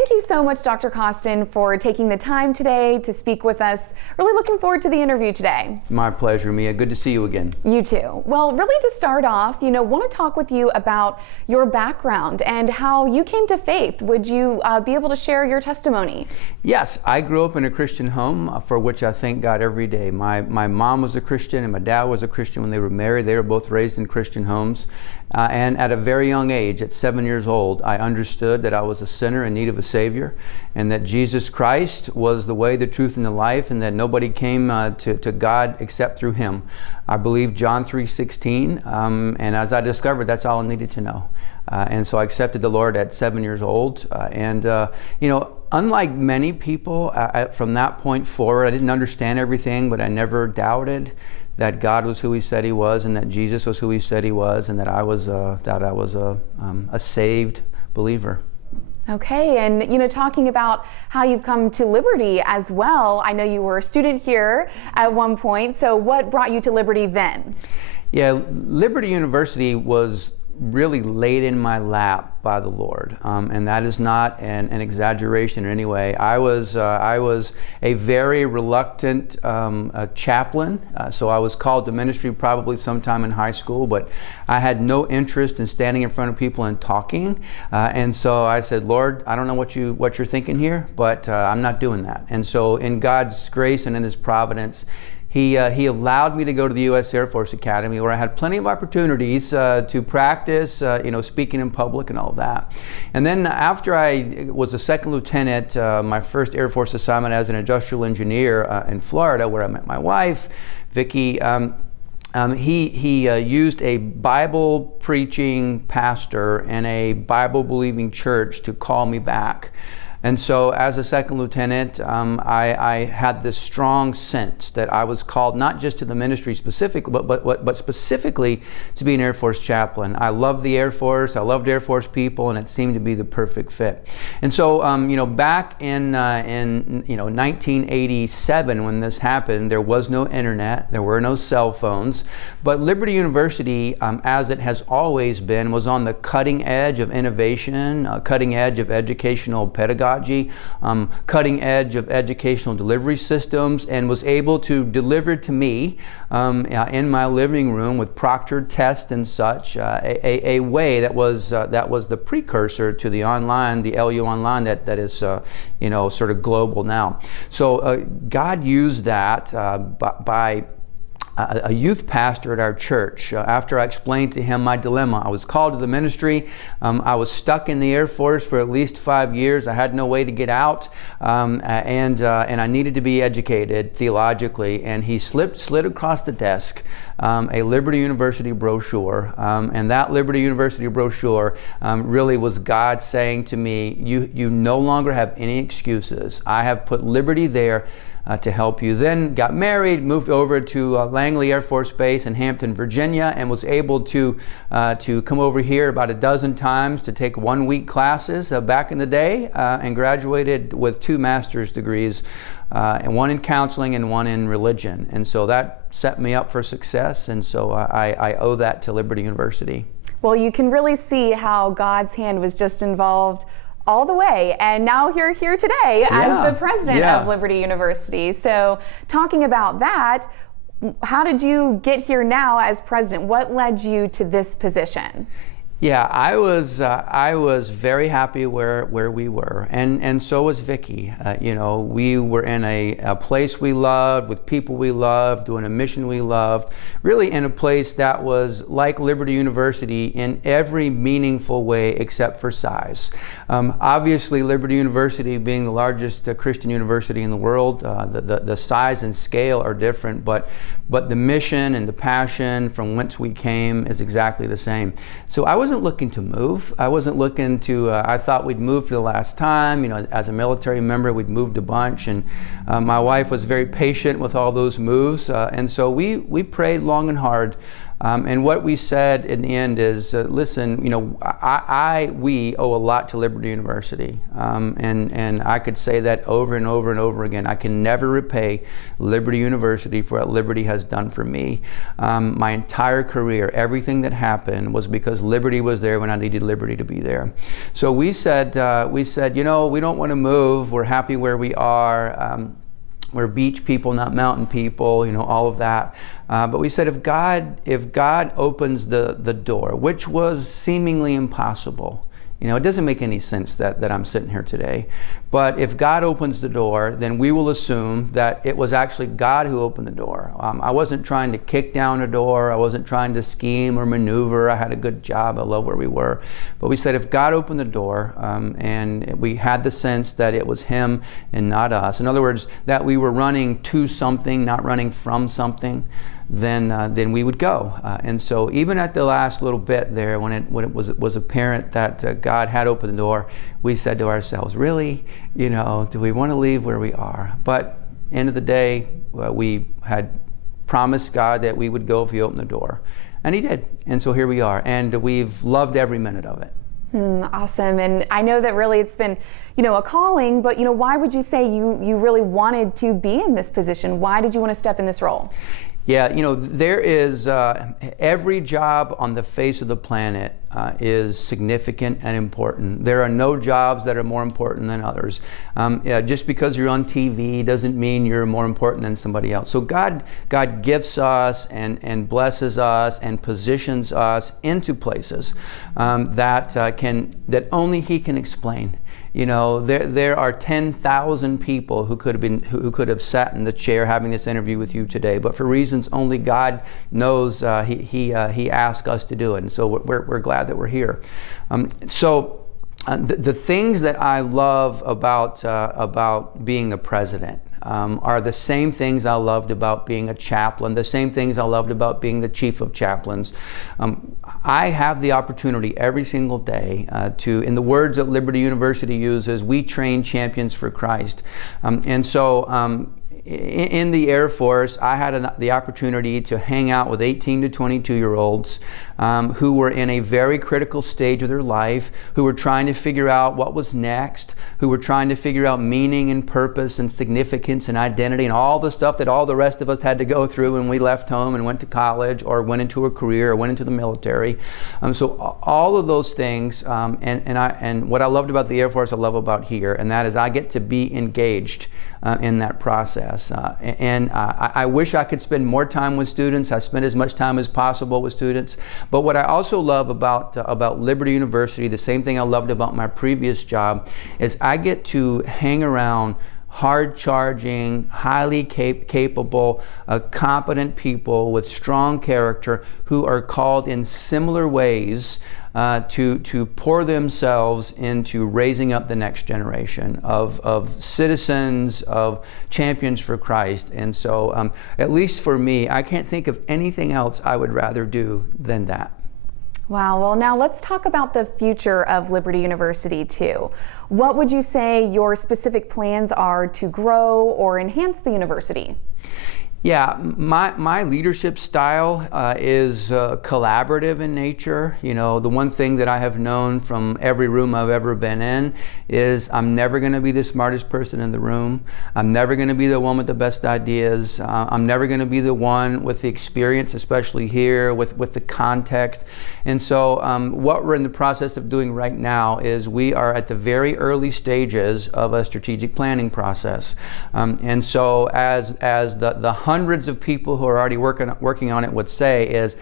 thank you so much, Dr. Costin, for taking the time today to speak with us. Really looking forward to the interview today. My pleasure, Mia. Good to see you again. You too. Well, really to start off, want to talk with you about your background and how you came to faith. Would you be able to share your testimony? Yes, I grew up in a Christian home for which I thank God every day. My mom was a Christian and my dad was a Christian when they were married. They were both raised in Christian homes. And at a very young age, at 7 years old, I understood that I was a sinner in need of a Savior, and that Jesus Christ was the way, the truth, and the life, and that nobody came to God except through Him. I believed John 3:16, and as I discovered, that's all I needed to know. And so I accepted the Lord at 7 years old. Unlike many people, from that point forward, I didn't understand everything, but I never doubted that God was who He said He was, and that Jesus was who He said He was, and that I was a saved believer. Okay, and talking about how you've come to Liberty as well. I know you were a student here at one point. So what brought you to Liberty then? Yeah, Liberty University was really laid in my lap by the Lord, and that is not an exaggeration in any way. I was a very reluctant chaplain, so I was called to ministry probably sometime in high school, but I had no interest in standing in front of people and talking, and so I said, Lord, I don't know what you're thinking here, but I'm not doing that. And so in God's grace and in His providence, He allowed me to go to the U.S. Air Force Academy, where I had plenty of opportunities to practice, speaking in public and all that. And then after I was a second lieutenant, my first Air Force assignment as an industrial engineer in Florida, where I met my wife, Vicki, he used a Bible preaching pastor and a Bible believing church to call me back. And so as a second lieutenant, I had this strong sense that I was called not just to the ministry specifically, but specifically to be an Air Force chaplain. I loved the Air Force, I loved Air Force people, and it seemed to be the perfect fit. And so, back in 1987 when this happened, there was no internet, there were no cell phones, but Liberty University, as it has always been, was on the cutting edge of innovation, cutting edge of educational pedagogy, cutting edge of educational delivery systems, and was able to deliver to me in my living room with proctored tests and such a way that was the precursor to the online, the LU online that is sort of global now. So God used that by a youth pastor at our church. After I explained to him my dilemma, I was called to the ministry. I was stuck in the Air Force for at least 5 years. I had no way to get out, and I needed to be educated theologically. And he slid across the desk a Liberty University brochure, and that Liberty University brochure really was God saying to me, "You no longer have any excuses. I have put Liberty there to help you." Then got married, moved over to Langley Air Force Base in Hampton, Virginia, and was able to come over here about a dozen times to take 1 week classes back in the day, and graduated with 2 master's degrees, and one in counseling and one in religion. And so that set me up for success, and so I owe that to Liberty University. Well, you can really see how God's hand was just involved all the way, and now you're here today as the president of Liberty University. So talking about that, how did you get here now as president? What led you to this position? Yeah, I was very happy where we were, and so was Vicki. We were in a place we loved, with people we loved, doing a mission we loved, really in a place that was like Liberty University in every meaningful way except for size. Obviously, Liberty University being the largest Christian university in the world, the size and scale are different, but the mission and the passion from whence we came is exactly the same. So I wasn't looking to move. I wasn't looking to, I thought we'd moved for the last time. As a military member, we'd moved a bunch, and my wife was very patient with all those moves. And so we prayed long and hard And what we said in the end is, listen, you know, we owe a lot to Liberty University. And I could say that over and over and over again. I can never repay Liberty University for what Liberty has done for me. My entire career, everything that happened was because Liberty was there when I needed Liberty to be there. So we said, you know, we don't want to move. We're happy where we are. We're beach people, not mountain people, you know, all of that. But we said, if God opens the door, which was seemingly impossible, you know, it doesn't make any sense that I'm sitting here today. But if God opens the door, then we will assume that it was actually God who opened the door. I wasn't trying to kick down a door. I wasn't trying to scheme or maneuver. I had a good job. I love where we were. But we said, if God opened the door, and we had the sense that it was Him and not us. In other words, that we were running to something, not running from something, then we would go. And so even at the last little bit there, when it was apparent that God had opened the door, we said to ourselves, really, you know, do we want to leave where we are? But end of the day, we had promised God that we would go if He opened the door. And He did. And so here we are. And we've loved every minute of it. Awesome. And I know that really it's been, you know, a calling, but, you know, why would you say you really wanted to be in this position? Why did you want to step in this role? Yeah, you know, there is every job on the face of the planet is significant and important. There are no jobs that are more important than others. Just because you're on TV doesn't mean you're more important than somebody else. So God gifts us and blesses us and positions us into places that only He can explain. You know, there are 10,000 people who could have sat in the chair having this interview with you today, but for reasons only God knows, He asked us to do it, and so we're glad that we're here. The things that I love about being a president are the same things I loved about being a chaplain, the same things I loved about being the chief of chaplains. I have the opportunity every single day to, in the words that Liberty University uses, we train champions for Christ. In the Air Force, I had the opportunity to hang out with 18 to 22-year-olds who were in a very critical stage of their life, who were trying to figure out what was next, who were trying to figure out meaning and purpose and significance and identity and all the stuff that all the rest of us had to go through when we left home and went to college or went into a career or went into the military. So all of those things, and what I loved about the Air Force, I love about here, and that is I get to be engaged in that process. I wish I could spend more time with students. I spend as much time as possible with students. But what I also love about Liberty University, the same thing I loved about my previous job, is I get to hang around hard-charging, highly capable, competent people with strong character who are called in similar ways to pour themselves into raising up the next generation of citizens, of champions for Christ. And so, at least for me, I can't think of anything else I would rather do than that. Wow. Well, now let's talk about the future of Liberty University too. What would you say your specific plans are to grow or enhance the university? Yeah, my leadership style is collaborative in nature. You know, the one thing that I have known from every room I've ever been in is I'm never going to be the smartest person in the room. I'm never going to be the one with the best ideas. I'm never going to be the one with the experience, especially here with the context. And so what we're in the process of doing right now is we are at the very early stages of a strategic planning process. And so as the hundreds of people who are already working on it would say is,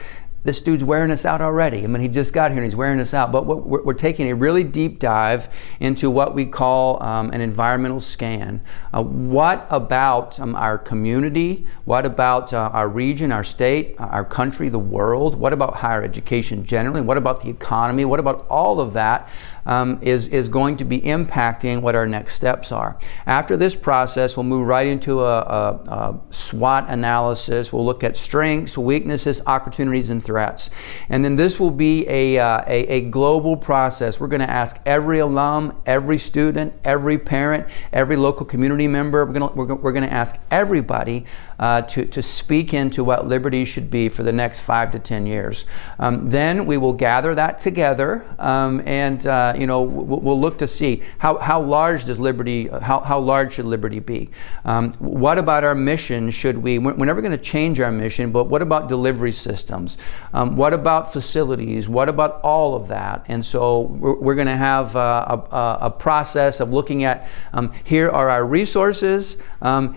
this dude's wearing us out already. I mean, he just got here and he's wearing us out. But we're taking a really deep dive into what we call an environmental scan. What about our community? What about our region, our state, our country, the world? What about higher education generally? What about the economy? What about all of that is going to be impacting what our next steps are? After this process, we'll move right into a SWOT analysis. We'll look at strengths, weaknesses, opportunities, and threats. threats. And then this will be a global process. We're going to ask every alum, every student, every parent, every local community member. We're going to ask everybody to speak into what liberty should be for the next 5 to 10 years. Then we will gather that together, and we'll look to see how large does liberty, how large should liberty be? What about our mission? We're never going to change our mission, but what about delivery systems? What about facilities? What about all of that? And so we're going to have a process of looking at here are our resources,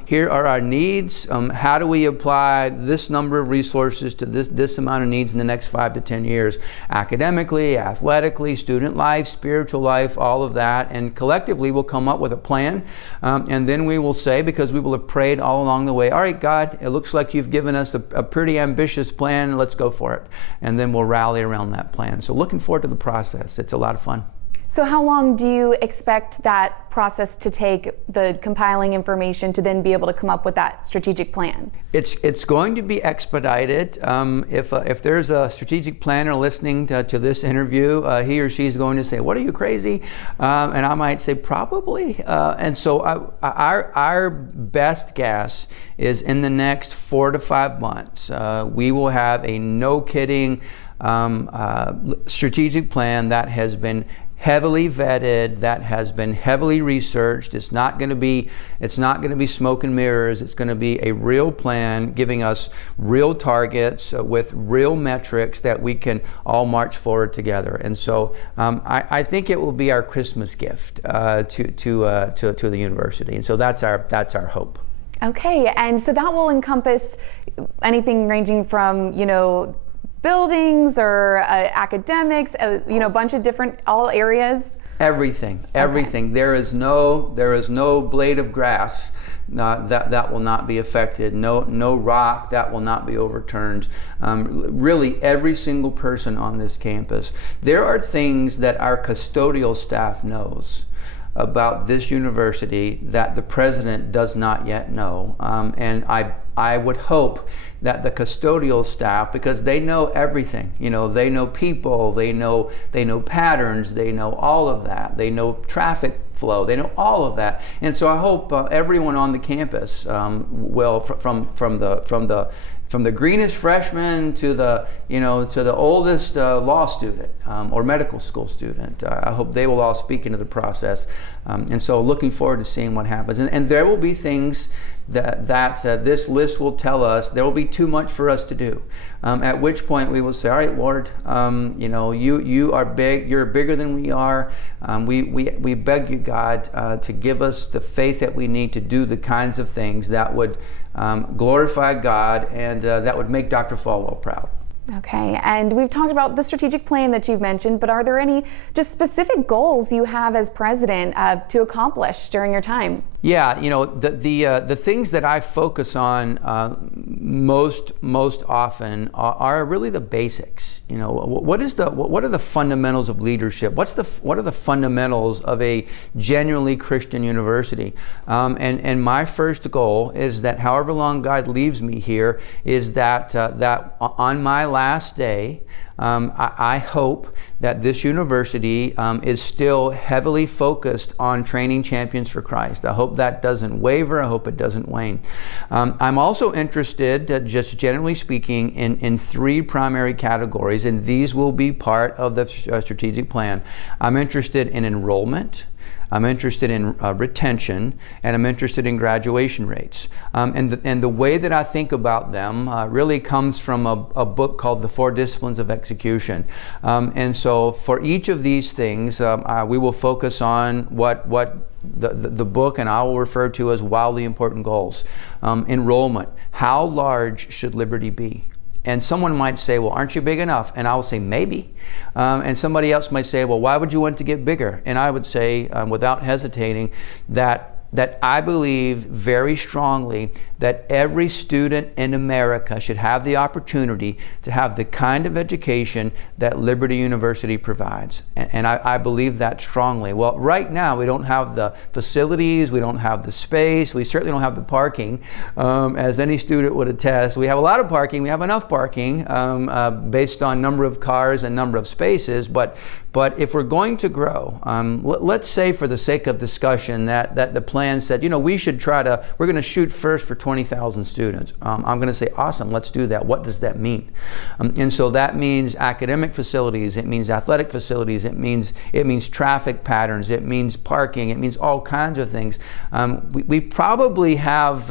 here are our needs. How do we apply this number of resources to this amount of needs in the next 5 to 10 years? Academically, athletically, student life, spiritual life, all of that. And collectively we'll come up with a plan. And then we will say, because we will have prayed all along the way, all right, God, it looks like you've given us a pretty ambitious plan. Let's go for it. And then we'll rally around that plan. So looking forward to the process. It's a lot of fun. So how long do you expect that process to take, the compiling information, to then be able to come up with that strategic plan? It's going to be expedited. If there's a strategic planner listening to this interview, he or she is going to say, "What are you, crazy?" And I might say, "Probably." And so our best guess is in the next 4 to 5 months, we will have a no-kidding strategic plan that has been heavily vetted, that has been heavily researched. It's not going to be smoke and mirrors. It's going to be a real plan, giving us real targets with real metrics that we can all march forward together. And so I think it will be our Christmas gift to the university. And so that's our hope. Okay, and so that will encompass anything ranging from buildings or academics, a bunch of different, all areas? Everything. Okay. There is no blade of grass that will not be affected. No rock that will not be overturned. Really, every single person on this campus. There are things that our custodial staff knows about this university that the president does not yet know. And I would hope that the custodial staff, because they know everything, they know people, they know patterns, they know all of that, they know traffic flow, they know all of that. And so I hope everyone on the campus will, from the greenest freshman to the oldest law student or medical school student, I hope they will all speak into the process. And so looking forward to seeing what happens. And there will be things that this list will tell us there will be too much for us to do. At which point we will say, all right, Lord, you are big, you're bigger than we are. We beg you, God, to give us the faith that we need to do the kinds of things that would glorify God and that would make Dr. Falwell proud. Okay, and we've talked about the strategic plan that you've mentioned, but are there any just specific goals you have as president to accomplish during your time? Yeah, the things that I focus on most often are really the basics. What are the fundamentals of leadership? What are the fundamentals of a genuinely Christian university? And my first goal is that however long God leaves me here, is that on my last day, I hope that this university is still heavily focused on training champions for Christ. I hope that doesn't waver. I hope it doesn't wane. I'm also interested, just generally speaking, in 3 primary categories, and these will be part of the strategic plan. I'm interested in enrollment. I'm interested in retention, and I'm interested in graduation rates. And the way that I think about them really comes from a book called The 4 Disciplines of Execution. And so for each of these things, we will focus on what the book and I will refer to as wildly important goals. Enrollment. How large should Liberty be? And someone might say, well, aren't you big enough? And I will say, maybe. And somebody else might say, well, why would you want to get bigger? And I would say, without hesitating, that that I believe very strongly that every student in America should have the opportunity to have the kind of education that Liberty University provides. And I believe that strongly. Well, right now we don't have the facilities, we don't have the space, we certainly don't have the parking, as any student would attest. We have a lot of parking, we have enough parking based on number of cars and number of spaces, but if we're going to grow, let's say for the sake of discussion that the plan said, we should we're going to shoot first for 20,000 students. I'm going to say, awesome, let's do that. What does that mean? And so that means academic facilities, it means athletic facilities, it means traffic patterns, it means parking, it means all kinds of things. We probably have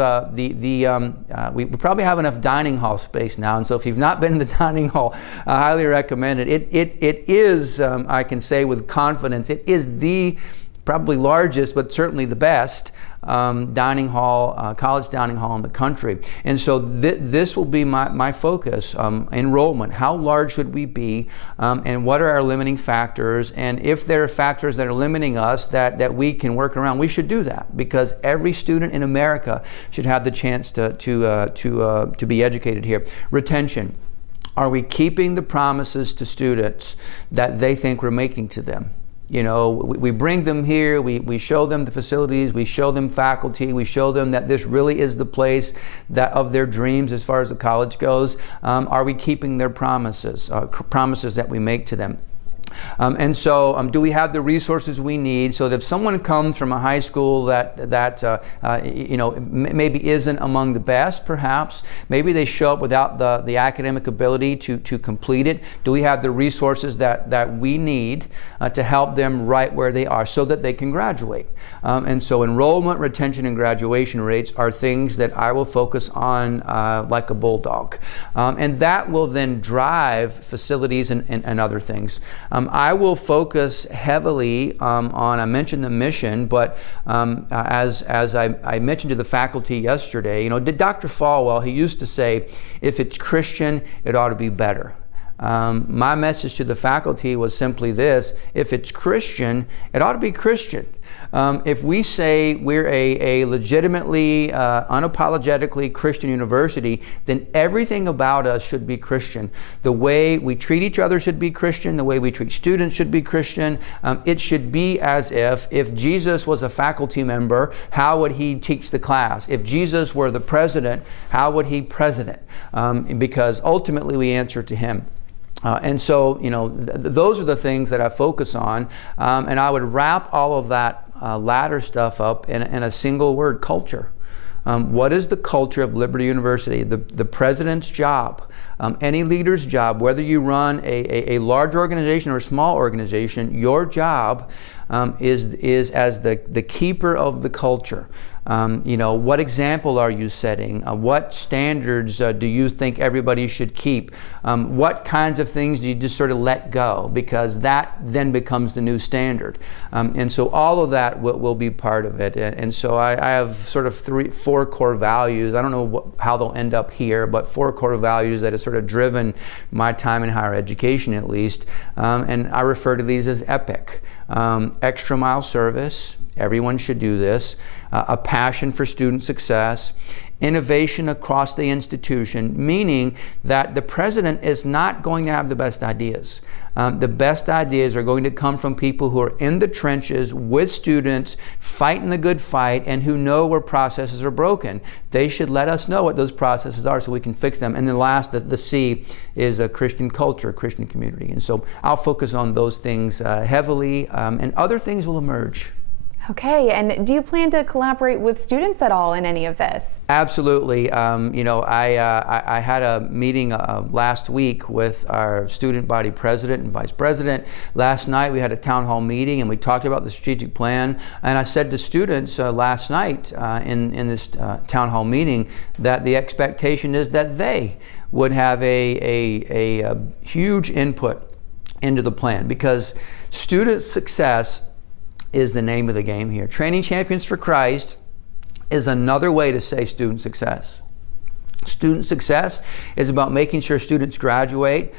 we probably have enough dining hall space now, and so if you've not been in the dining hall, I highly recommend it. It is, I can say with confidence, it is the probably largest, but certainly the best dining hall, college dining hall in the country. And so this will be my focus, enrollment. How large should we be, and what are our limiting factors? And if there are factors that are limiting us that we can work around, we should do that, because every student in America should have the chance to be educated here. Retention. Are we keeping the promises to students that they think we're making to them? We bring them here, we show them the facilities, we show them faculty, we show them that this really is the place of their dreams as far as the college goes. Are we keeping their promises that we make to them? And so do we have the resources we need so that if someone comes from a high school that maybe isn't among the best, perhaps, maybe they show up without the academic ability to complete it, do we have the resources that we need to help them right where they are so that they can graduate? And so enrollment, retention, and graduation rates are things that I will focus on like a bulldog. And that will then drive facilities and other things. I will focus heavily on, I mentioned the mission, but as I mentioned to the faculty yesterday, Dr. Falwell, he used to say, if it's Christian, it ought to be better. My message to the faculty was simply this: if it's Christian, it ought to be Christian. If we say we're a legitimately, unapologetically Christian university, then everything about us should be Christian. The way we treat each other should be Christian. The way we treat students should be Christian. It should be as if Jesus was a faculty member, how would he teach the class? If Jesus were the president, how would he president? Because ultimately we answer to him. And so, those are the things that I focus on, and I would wrap all of that latter stuff up in a single word: culture. What is the culture of Liberty University? The president's job, any leader's job, whether you run a large organization or a small organization, your job is as the keeper of the culture. What example are you setting? What standards do you think everybody should keep? What kinds of things do you just sort of let go? Because that then becomes the new standard. And so all of that will be part of it. And so I have sort of four core values. I don't know how they'll end up here, but four core values that have sort of driven my time in higher education, at least. And I refer to these as EPIC. Extra mile service. Everyone should do this. A passion for student success, innovation across the institution, meaning that the president is not going to have the best ideas. The best ideas are going to come from people who are in the trenches with students, fighting the good fight, and who know where processes are broken. They should let us know what those processes are so we can fix them. And then last, the C is a Christian culture, Christian community. And so I'll focus on those things heavily, and other things will emerge. Okay, and do you plan to collaborate with students at all in any of this? Absolutely. I had a meeting last week with our student body president and vice president. Last night we had a town hall meeting and we talked about the strategic plan. And I said to students last night in this town hall meeting that the expectation is that they would have a huge input into the plan, because student success is the name of the game here. Training Champions for Christ is another way to say student success. Student success is about making sure students graduate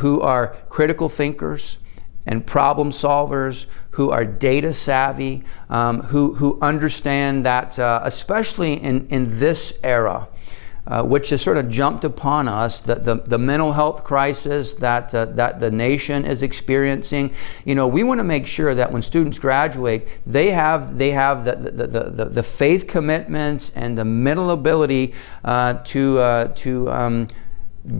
who are critical thinkers and problem solvers, who are data savvy, who understand that, especially in this era, which has sort of jumped upon us, the mental health crisis that the nation is experiencing. We want to make sure that when students graduate, they have the faith commitments and the mental ability to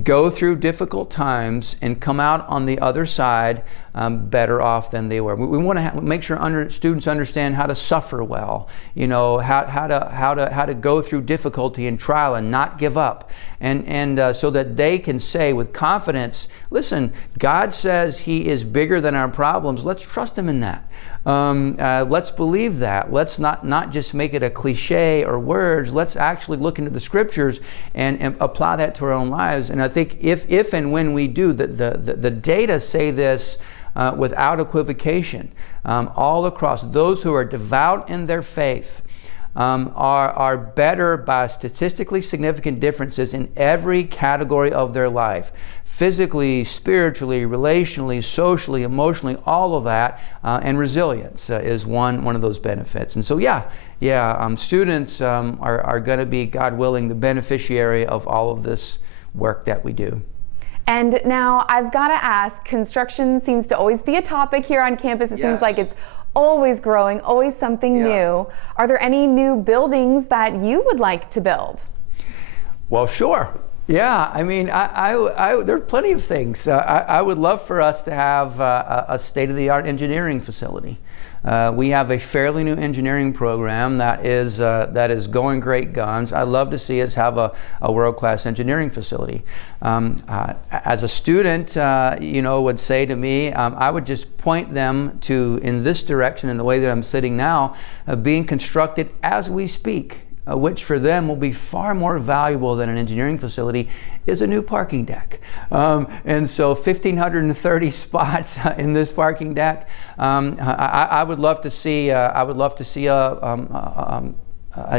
go through difficult times and come out on the other side better off than they were. We want to make sure students understand how to suffer well, how to go through difficulty and trial and not give up, and so that they can say with confidence, listen, God says He is bigger than our problems. Let's trust Him in that. Let's believe that. Let's not just make it a cliche or words. Let's actually look into the Scriptures and apply that to our own lives. And I think if and when we do, the data say this without equivocation, all across. Those who are devout in their faith are better by statistically significant differences in every category of their life. Physically, spiritually, relationally, socially, emotionally, all of that, and resilience is one of those benefits. And so students are going to be, God willing, the beneficiary of all of this work that we do. And now I've got to ask, construction seems to always be a topic here on campus. It seems like it's always growing, always something new. Are there any new buildings that you would like to build? Well, sure. Yeah, I mean, there are plenty of things. I would love for us to have a state-of-the-art engineering facility. We have a fairly new engineering program that is going great guns. I'd love to see us have a world-class engineering facility. As a student, would say to me, I would just point them to, in this direction, in the way that I'm sitting now, being constructed as we speak. Which for them will be far more valuable than an engineering facility, is a new parking deck. And so 1,530 spots in this parking deck. I would love to see a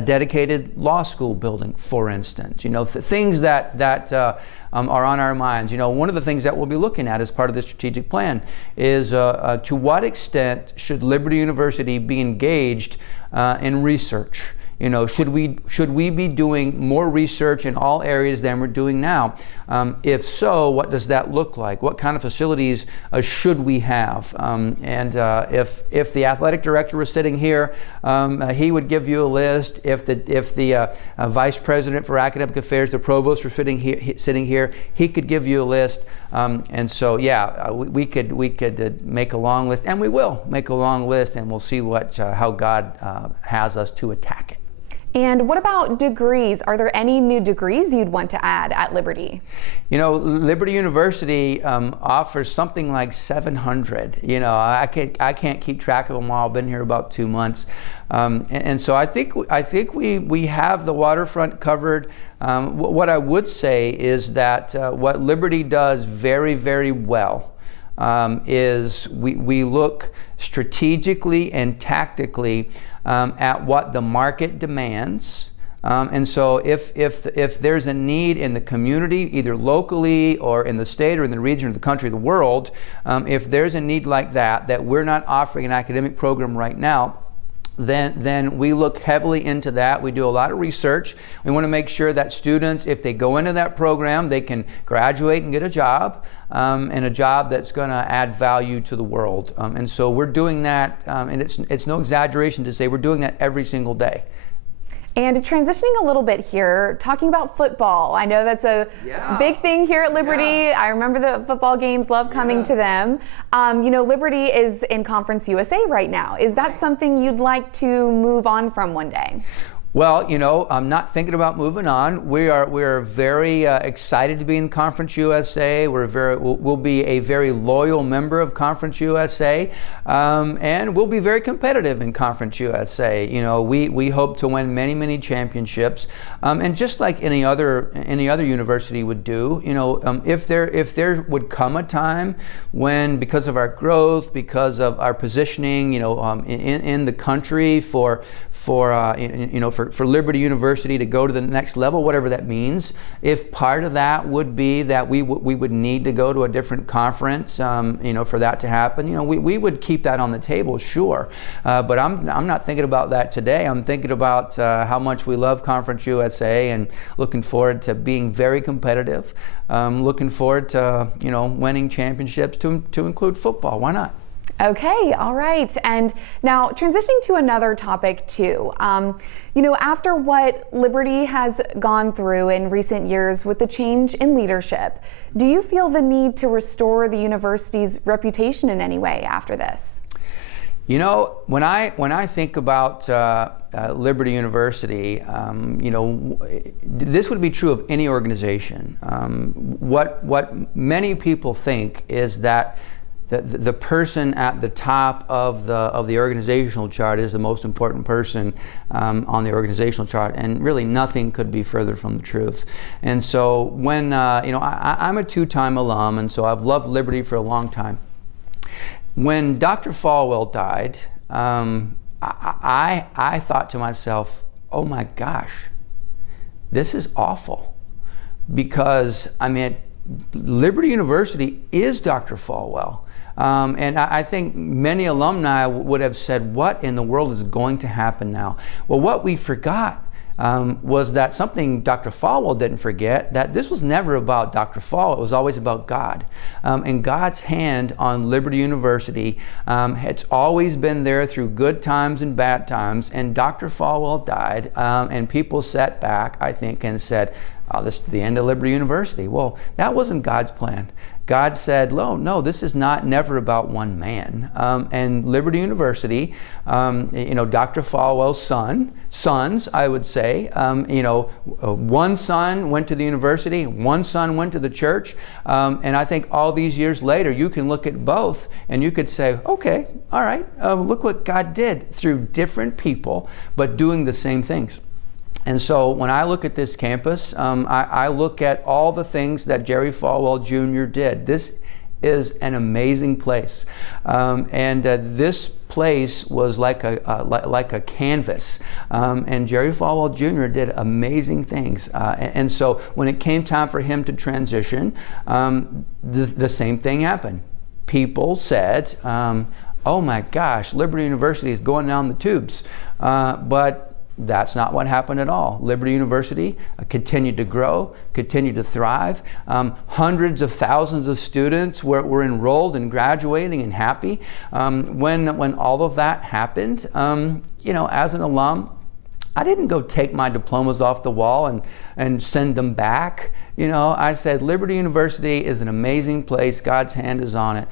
dedicated law school building, for instance. Things that are on our minds. One of the things that we'll be looking at as part of the strategic plan is to what extent should Liberty University be engaged in research? Should we be doing more research in all areas than we're doing now? If so, what does that look like? What kind of facilities should we have? If the athletic director was sitting here, he would give you a list. If the vice president for academic affairs, the provost, were sitting here, he could give you a list. We could make a long list, and we will make a long list, and we'll see how God has us to attack it. And what about degrees? Are there any new degrees you'd want to add at Liberty? Liberty University offers something like 700. I can't keep track of them all. I've been here about 2 months. And so I think we have the waterfront covered. What I would say is that what Liberty does very, very well is we look strategically and tactically at what the market demands. And so if there's a need in the community, either locally or in the state or in the region or the country, the world, if there's a need like that we're not offering an academic program right now, then we look heavily into that. We do a lot of research. We want to make sure that students, if they go into that program, they can graduate and get a job, and a job that's going to add value to the world. And so we're doing that, and it's no exaggeration to say we're doing that every single day. And transitioning a little bit here, talking about football. I know that's a big thing here at Liberty. Yeah. I remember the football games, love coming to them. Liberty is in Conference USA right now. Is that something you'd like to move on from one day? Well, I'm not thinking about moving on. We're very excited to be in Conference USA. We'll be a very loyal member of Conference USA, and we'll be very competitive in Conference USA. We hope to win many, many championships, and just like any other university would do. If there would come a time when, because of our growth, because of our positioning, in the country for for Liberty University to go to the next level, whatever that means. If part of that would be that we would need to go to a different conference, for that to happen, we would keep that on the table, sure. But I'm not thinking about that today. I'm thinking about how much we love Conference USA and looking forward to being very competitive. Looking forward to winning championships to include football. Why not? Okay, all right. And now transitioning to another topic too. After what Liberty has gone through in recent years with the change in leadership, do you feel the need to restore the university's reputation in any way after this? When I think about Liberty University, this would be true of any organization. What many people think is that the person at the top of the organizational chart is the most important person on the organizational chart, and really nothing could be further from the truth. And so when I'm a two-time alum, and so I've loved Liberty for a long time. When Dr. Falwell died, I thought to myself, oh my gosh, this is awful, because Liberty University is Dr. Falwell. And I think many alumni would have said, what in the world is going to happen now? Well, what we forgot was that something Dr. Falwell didn't forget, that this was never about Dr. Falwell, it was always about God. And God's hand on Liberty University, it's always been there through good times and bad times. And Dr. Falwell died, and people sat back, I think, and said, oh, this is the end of Liberty University. Well, that wasn't God's plan. God said, no, this is never about one man. And Liberty University, Dr. Falwell's sons, I would say, one son went to the university, one son went to the church. And I think all these years later, you can look at both and you could say, okay, all right, look what God did through different people, but doing the same things. And so when I look at this campus, I look at all the things that Jerry Falwell Jr. did. This is an amazing place. And this place was like a canvas. And Jerry Falwell Jr. did amazing things. And so when it came time for him to transition, the same thing happened. People said, oh my gosh, Liberty University is going down the tubes. But that's not what happened at all. Liberty University continued to grow, continued to thrive. Hundreds of thousands of students were enrolled and graduating and happy. When all of that happened, as an alum, I didn't go take my diplomas off the wall and send them back. I said, Liberty University is an amazing place. God's hand is on it.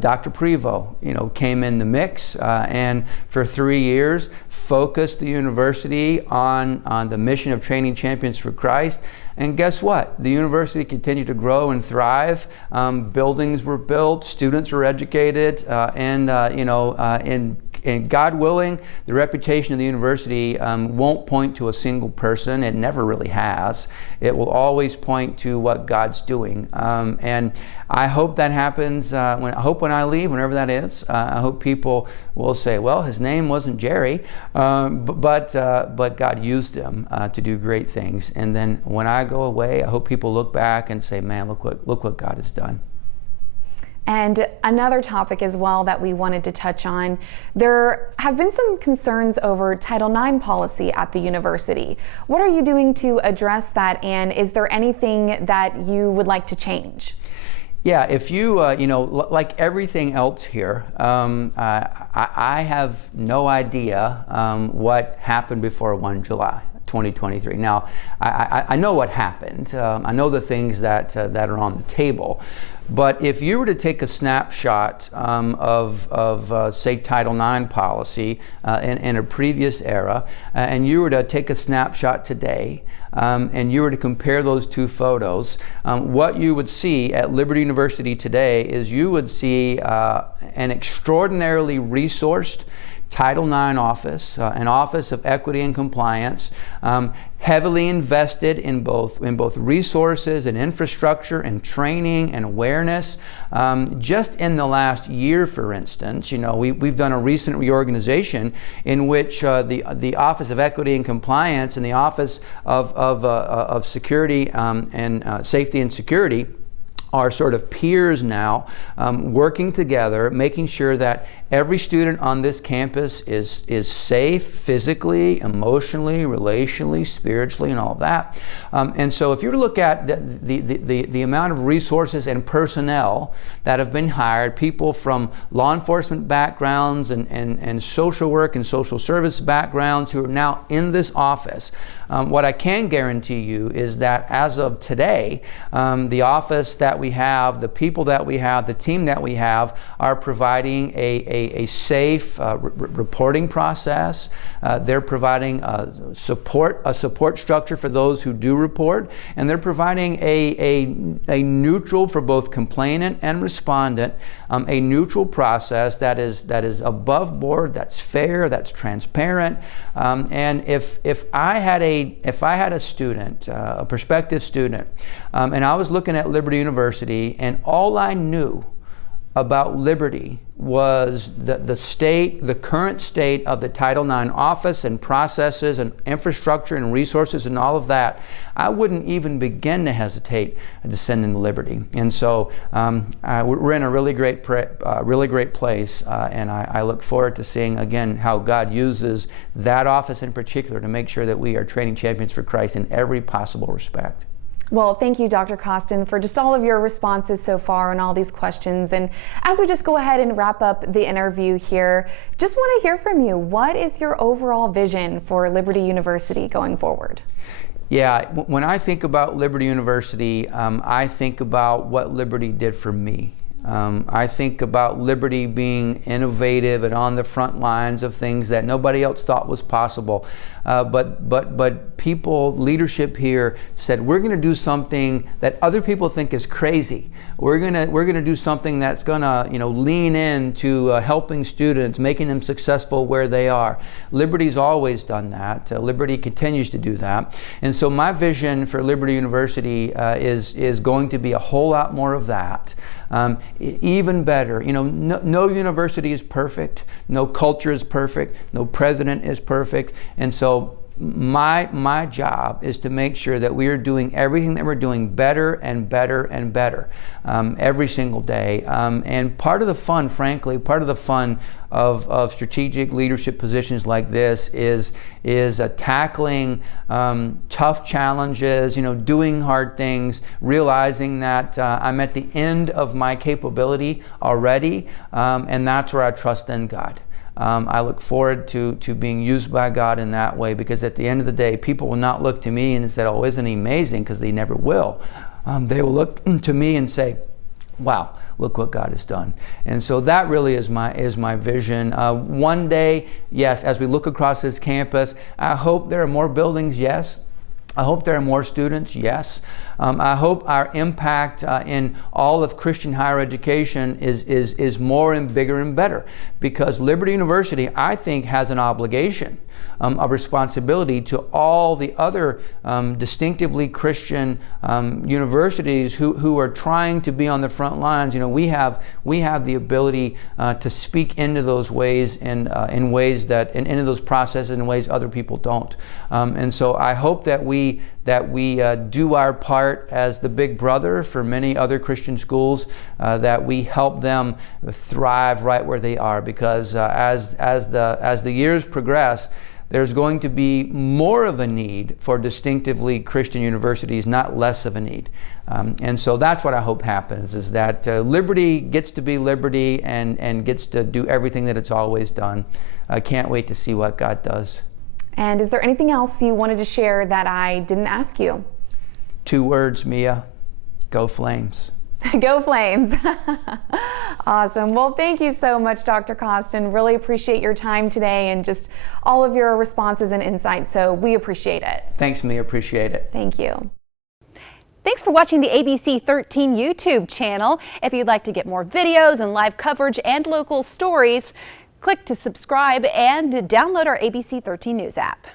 Dr. Prevost, came in the mix and for 3 years focused the university on the mission of training champions for Christ. And guess what? The university continued to grow and thrive. Buildings were built, students were educated, and God willing, the reputation of the university won't point to a single person. It never really has. It will always point to what God's doing. And I hope that happens. When I leave, whenever that is, I hope people will say, well, his name wasn't Jerry, but God used him to do great things. And then when I go away, I hope people look back and say, man, look what God has done. And another topic as well that we wanted to touch on, there have been some concerns over Title IX policy at the university. What are you doing to address that, and is there anything that you would like to change? Yeah, if you, like everything else here, I have no idea what happened before 1 July 2023. Now, I know what happened. I know the things that are on the table. But if you were to take a snapshot of say, Title IX policy in a previous era, and you were to take a snapshot today, and you were to compare those two photos, what you would see at Liberty University today is you would see an extraordinarily resourced, Title IX office, an office of equity and compliance, heavily invested in both resources and infrastructure and training and awareness. Just in the last year, for instance, we've done a recent reorganization in which the Office of Equity and Compliance and the Office of Security and Safety and Security are sort of peers now, working together, making sure that every student on this campus is safe physically, emotionally, relationally, spiritually, and all that. And so if you were to look at the amount of resources and personnel that have been hired, people from law enforcement backgrounds and social work and social service backgrounds who are now in this office, what I can guarantee you is that as of today, the office that we have, the people that we have, the team that we have are providing a safe reporting process. They're providing a support structure for those who do report, and they're providing a neutral for both complainant and respondent, a neutral process that is above board, that's fair, that's transparent. And if I had a student, a prospective student, and I was looking at Liberty University, and all I knew about Liberty was the current state of the Title IX office and processes and infrastructure and resources and all of that, I wouldn't even begin to hesitate to send into Liberty. And so we're in a really great place, and I look forward to seeing again how God uses that office in particular to make sure that we are training champions for Christ in every possible respect. Well, thank you, Dr. Costin, for just all of your responses so far and all these questions. And as we just go ahead and wrap up the interview here, just want to hear from you. What is your overall vision for Liberty University going forward? Yeah, when I think about Liberty University, I think about what Liberty did for me. I think about Liberty being innovative and on the front lines of things that nobody else thought was possible. But people, leadership here said, we're going to do something that other people think is crazy. We're gonna do something that's gonna lean into helping students, making them successful where they are. Liberty's always done that. Liberty continues to do that. And so my vision for Liberty University is going to be a whole lot more of that. Even better, no university is perfect, no culture is perfect, no president is perfect, and so my job is to make sure that we are doing everything that we're doing better and better and better every single day. And part of the fun, frankly, of strategic leadership positions like this is tackling tough challenges, doing hard things, realizing that I'm at the end of my capability already, and that's where I trust in God. I look forward to being used by God in that way, because at the end of the day, people will not look to me and say, oh, isn't he amazing? Because they never will. They will look to me and say, wow, look what God has done. And so that really is my vision. One day, yes, as we look across this campus, I hope there are more buildings, yes. I hope there are more students, yes. I hope our impact in all of Christian higher education is more and bigger and better, because Liberty University, I think, has an obligation, a responsibility to all the other distinctively Christian universities who are trying to be on the front lines. We have the ability to speak into those ways and into those processes in ways other people don't. And so I hope that we do our part as the big brother for many other Christian schools, that we help them thrive right where they are, because as the years progress, there's going to be more of a need for distinctively Christian universities, not less of a need. And so that's what I hope happens, is that Liberty gets to be Liberty and gets to do everything that it's always done. I can't wait to see what God does. And is there anything else you wanted to share that I didn't ask you? 2 words, Mia. Go Flames. Go Flames. Awesome. Well, thank you so much, Dr. Costin. Really appreciate your time today and just all of your responses and insights. So we appreciate it. Thanks, Mia. Appreciate it. Thank you. Thanks for watching the ABC 13 YouTube channel. If you'd like to get more videos and live coverage and local stories, Click to subscribe and download our ABC 13 News app.